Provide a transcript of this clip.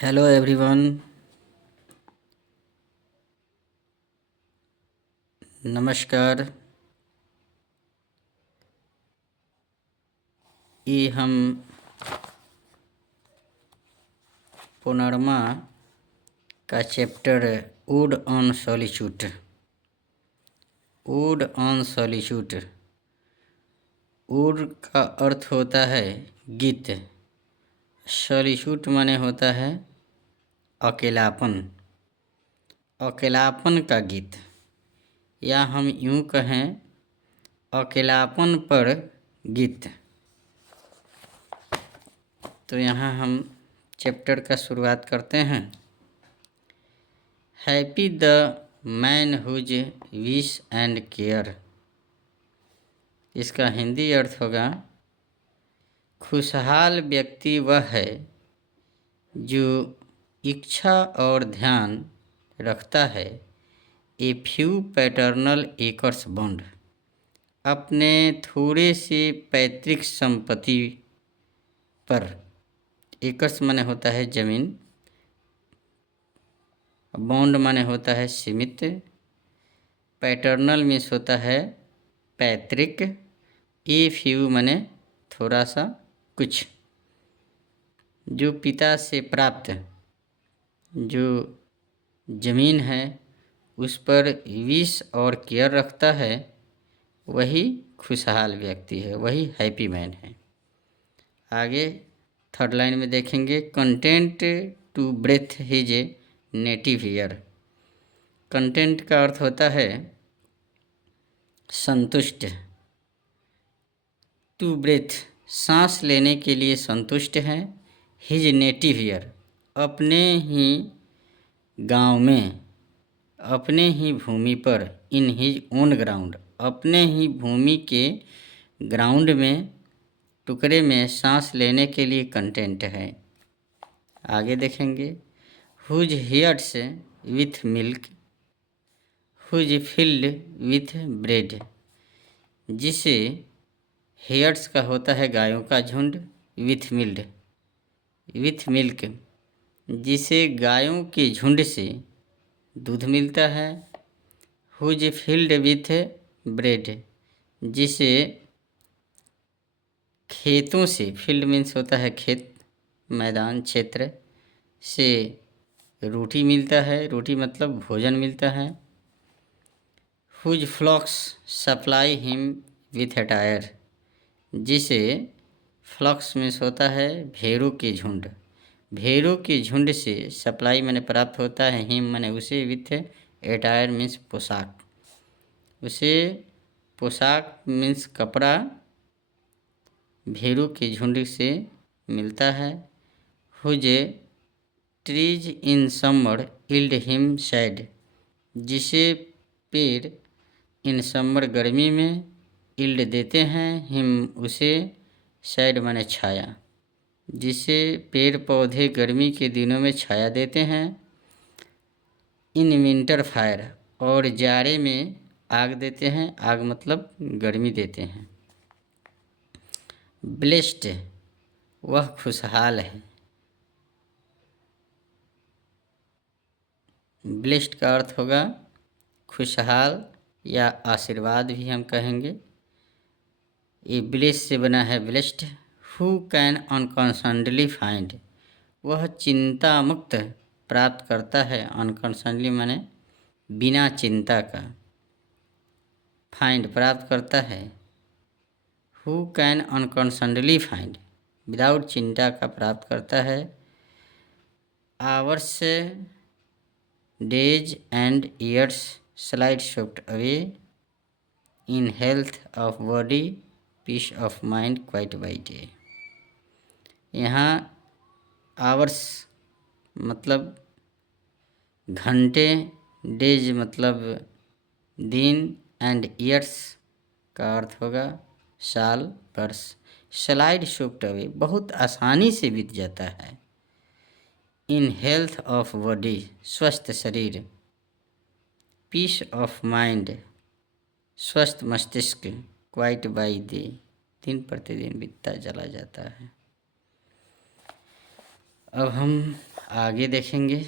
Hello everyone. नमस्कार। ये हम पुनर्मा का chapter would on solitude. Would on solitude. Would का अर्थ होता है गीत। सॉलिट्यूड माने होता है अकेलापन। अकेलापन का गीत, या हम यूँ कहें अकेलापन पर गीत। तो यहाँ हम चैप्टर का शुरुआत करते हैं। Happy the man whose wish and care. इसका हिंदी अर्थ होगा खुशहाल व्यक्ति वह है जो इच्छा और ध्यान रखता है। A few paternal acres bond. अपने थोड़े से पैतृक संपत्ति पर, एकर्स माने होता है जमीन, बॉन्ड माने होता है सीमित, पैटर्नल मीन्स होता है पैतृक, ए फ्यू माने थोड़ा सा कुछ, जो पिता से प्राप्त जो जमीन है उस पर विश और केयर रखता है, वही खुशहाल व्यक्ति है, वही हैप्पी मैन है। आगे थर्ड लाइन में देखेंगे, content to breathe his a native air. Content का अर्थ होता है संतुष्ट। टू ब्रेथ सांस लेने के लिए संतुष्ट है। हिज नेटिव ईयर अपने ही गांव में, अपने ही भूमि पर, इन हिज ओन ग्राउंड अपने ही भूमि के ग्राउंड में, टुकड़े में सांस लेने के लिए कंटेंट है। आगे देखेंगे, whose herds with milk, whose field with bread. जिसे हेयर्स का होता है गायों का झुंड, विथ मिल्क जिसे गायों के झुंड से दूध मिलता है। हुज फील्ड विथ ब्रेड जिसे खेतों से, फील्ड मीन्स होता है खेत, मैदान, क्षेत्र, से रोटी मिलता है, रोटी मतलब भोजन मिलता है। Whose flocks supply him with attire जिसे फ्लॉक्स मीन्स होता है भेड़ों के झुंड, भेड़ों के झुंड से सप्लाई मैंने प्राप्त होता है, हिम मैंने उसे, विथ अटायर मीन्स पोशाक, उसे पोशाक मीन्स कपड़ा भेड़ों के झुंड से मिलता है। Whose trees in summer yield him shade जिसे पेड़ इन समर गर्मी में इल्ड देते हैं, हिम उसे, शेड माने छाया, जिसे पेड़ पौधे गर्मी के दिनों में छाया देते हैं। इन विंटर फायर और जाड़े में आग देते हैं, आग मतलब गर्मी देते हैं। ब्लेस्ड वह खुशहाल है। ब्लेस्ड का अर्थ होगा खुशहाल या आशीर्वाद भी हम कहेंगे। ये ब्लेस से बना है blessed. Who can unconcernedly find वह चिंता मुक्त प्राप्त करता है, अनकंसर्नडली माने बिना चिंता का, फाइंड प्राप्त करता है। Who can unconcernedly find without चिंता का प्राप्त करता है। Hours days and years slide soft away in health of body peace of mind quiet by day. यहाँ आवर्स मतलब घंटे, डेज मतलब दिन, एंड ईयर्स का अर्थ होगा साल, वर्ष। स्लाइड सॉफ्ट अवे बहुत आसानी से बीत जाता है। इन हेल्थ ऑफ बॉडी स्वस्थ शरीर, पीस ऑफ माइंड स्वस्थ मस्तिष्क, क्वाइट बाई डे दिन प्रतिदिन बीतता चला जाता है। अब हम आगे देखेंगे